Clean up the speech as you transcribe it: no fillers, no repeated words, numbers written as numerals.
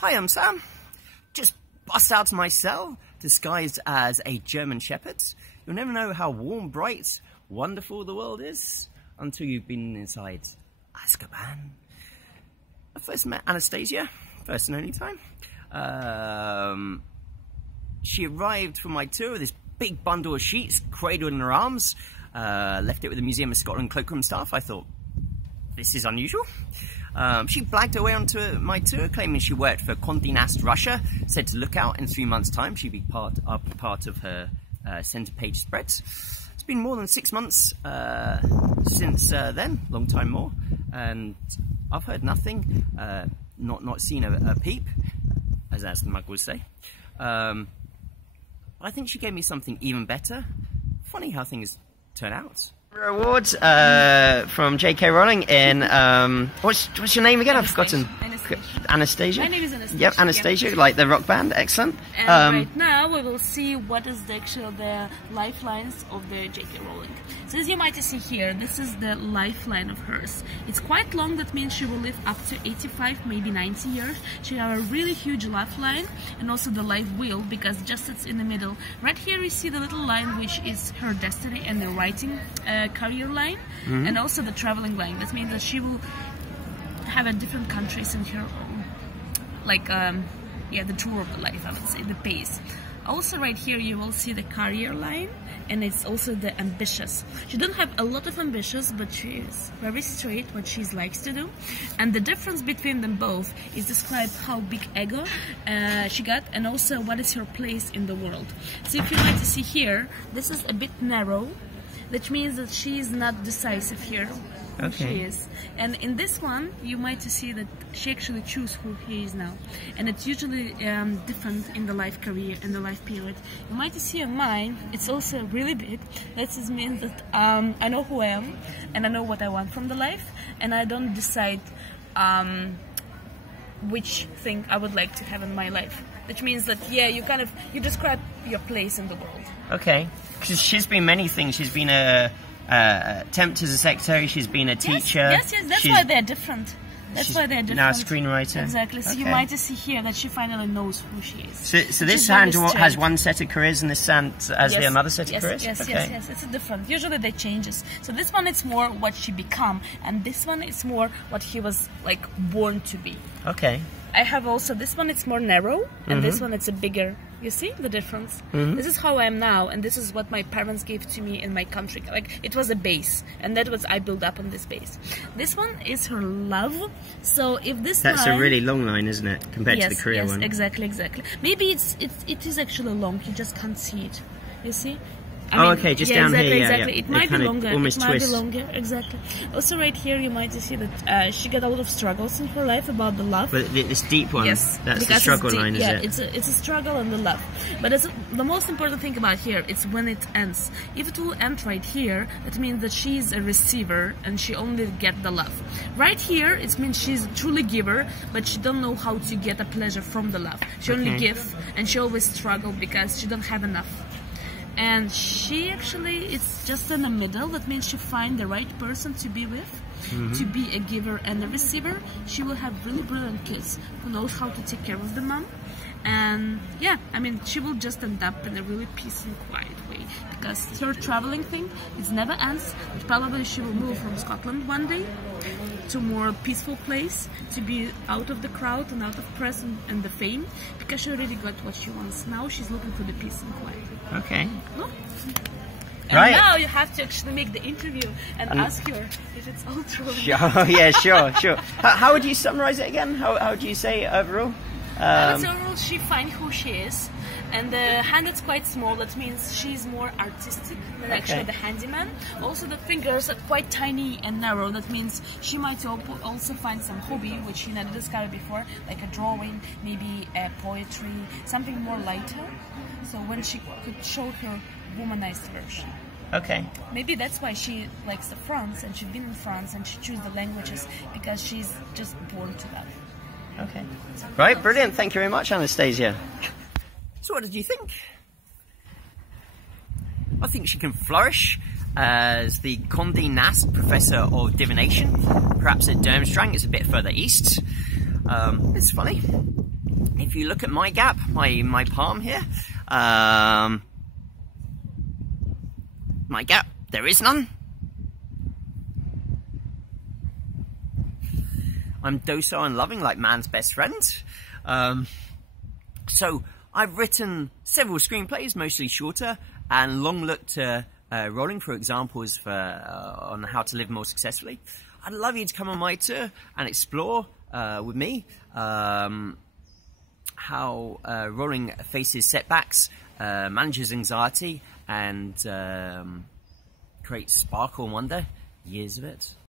Hi, I'm Sam. Just bust out of my cell, disguised as a German Shepherd. You'll never know how warm, bright, wonderful the world is until you've been inside Azkaban. I first met Anastasia, first and only time. She arrived for my tour with this big bundle of sheets cradled in her arms. Left it with the Museum of Scotland cloakroom staff. I thought, this is unusual. She blagged her way onto my tour, claiming she worked for Condé Nast Russia. Said to look out in 3 months' time, she'd be part of her centre page spreads. It's been more than 6 months since then, long time more, and I've heard nothing, not seen a peep, as the mug would say. I think she gave me something even better. Funny how things turn out. Award from JK Rowling in what's your name again? I've forgotten. Anastasia. My name is Anastasia. Yep, Anastasia, like the rock band. Excellent. And right now we will see what is the lifelines of the JK Rowling. So as you might see here, this is the lifeline of hers. It's quite long. That means she will live up to 85, maybe 90 years. She has a really huge lifeline, and also the life wheel, because just sits in the middle. Right here you see the little line, which is her destiny and the writing career line, and also the traveling line. That means that she will have a different countries in her own, like yeah, the tour of the life, I would say, the pace. Also right here you will see the career line, and it's also the ambitious. She don't have a lot of ambitious, but she is very straight what she likes to do. And the difference between them both is described how big ego she got, and also what is her place in the world. So if you like to see here, this is a bit narrow, which means that she is not decisive here. Okay. She is. And in this one, you might see that she actually chooses who he is now. And it's usually different in the life career, in the life period. You might see on mine, it's also really big. That just means that I know who I am, and I know what I want from the life, and I don't decide which thing I would like to have in my life. Which means that, yeah, you describe your place in the world. Okay. Because she's been many things. She's been a temp as a secretary, she's been a teacher. Yes, that's why they're different. That's why they're different. Now a screenwriter. Exactly. So you might see here that she finally knows who she is. So this hand has one set of careers, and this hand has another set of careers? Yes, it's different. Usually they changes. So this one it's more what she become, and this one is more what he was like born to be. Okay. I have also this one, it's more narrow, and this one it's a bigger. You see the difference? This is how I am now, and this is what my parents gave to me in my country. Like, it was a base, and that was I built up on this base. This one is her love. So if this that's a really long line, isn't it, compared to the career one? Yes, exactly. Maybe it is actually long. You just can't see it. You see? Okay, just down here, exactly. yeah. It might be longer. Almost it might twist. be longer, exactly. Also, right here, you might see that she got a lot of struggles in her life about the love. But this deep one, that's the struggle line, is it? Yeah, it's a struggle and the love. But the most important thing about here is when it ends. If it will end right here, it means that she is a receiver and she only get the love. Right here, it means she's a truly giver, but she don't know how to get a pleasure from the love. She only give, and she always struggle because she don't have enough. And she actually, it's just in the middle. That means she find the right person to be with, to be a giver and a receiver. She will have really brilliant kids who knows how to take care of the mom. And yeah, I mean, she will just end up in a really peace and quiet way, because her traveling thing, it never ends. But probably she will move from Scotland one day to a more peaceful place, to be out of the crowd and out of press and the fame, because she already got what she wants. Now she's looking for the peace and quiet. Okay. No? And now you have to actually make the interview and ask her if it's all true. Sure, yeah, sure. How would you summarize it again? How would you say overall? Overall, she finds who she is, and the hand is quite small. That means she's more artistic than actually the handyman. Also, the fingers are quite tiny and narrow. That means she might also find some hobby which she never discovered before, like a drawing, maybe a poetry, something more lighter. So when she could show her womanized version. Okay. Maybe that's why she likes France, and she's been in France, and she chooses the languages because she's just born to that. Okay. Right, brilliant. Thank you very much, Anastasia. So what did you think? I think she can flourish as the Condé Nast Professor of Divination. Perhaps at Durmstrang, it's a bit further east. It's funny. if you look at my gap, my palm here, my gap, there is none. I'm docile and loving, like man's best friend. So I've written several screenplays, mostly shorter, and long looked to Rowling for examples for on how to live more successfully. I'd love you to come on my tour and explore with me how Rowling faces setbacks, manages anxiety, and creates sparkle and wonder. Years of it.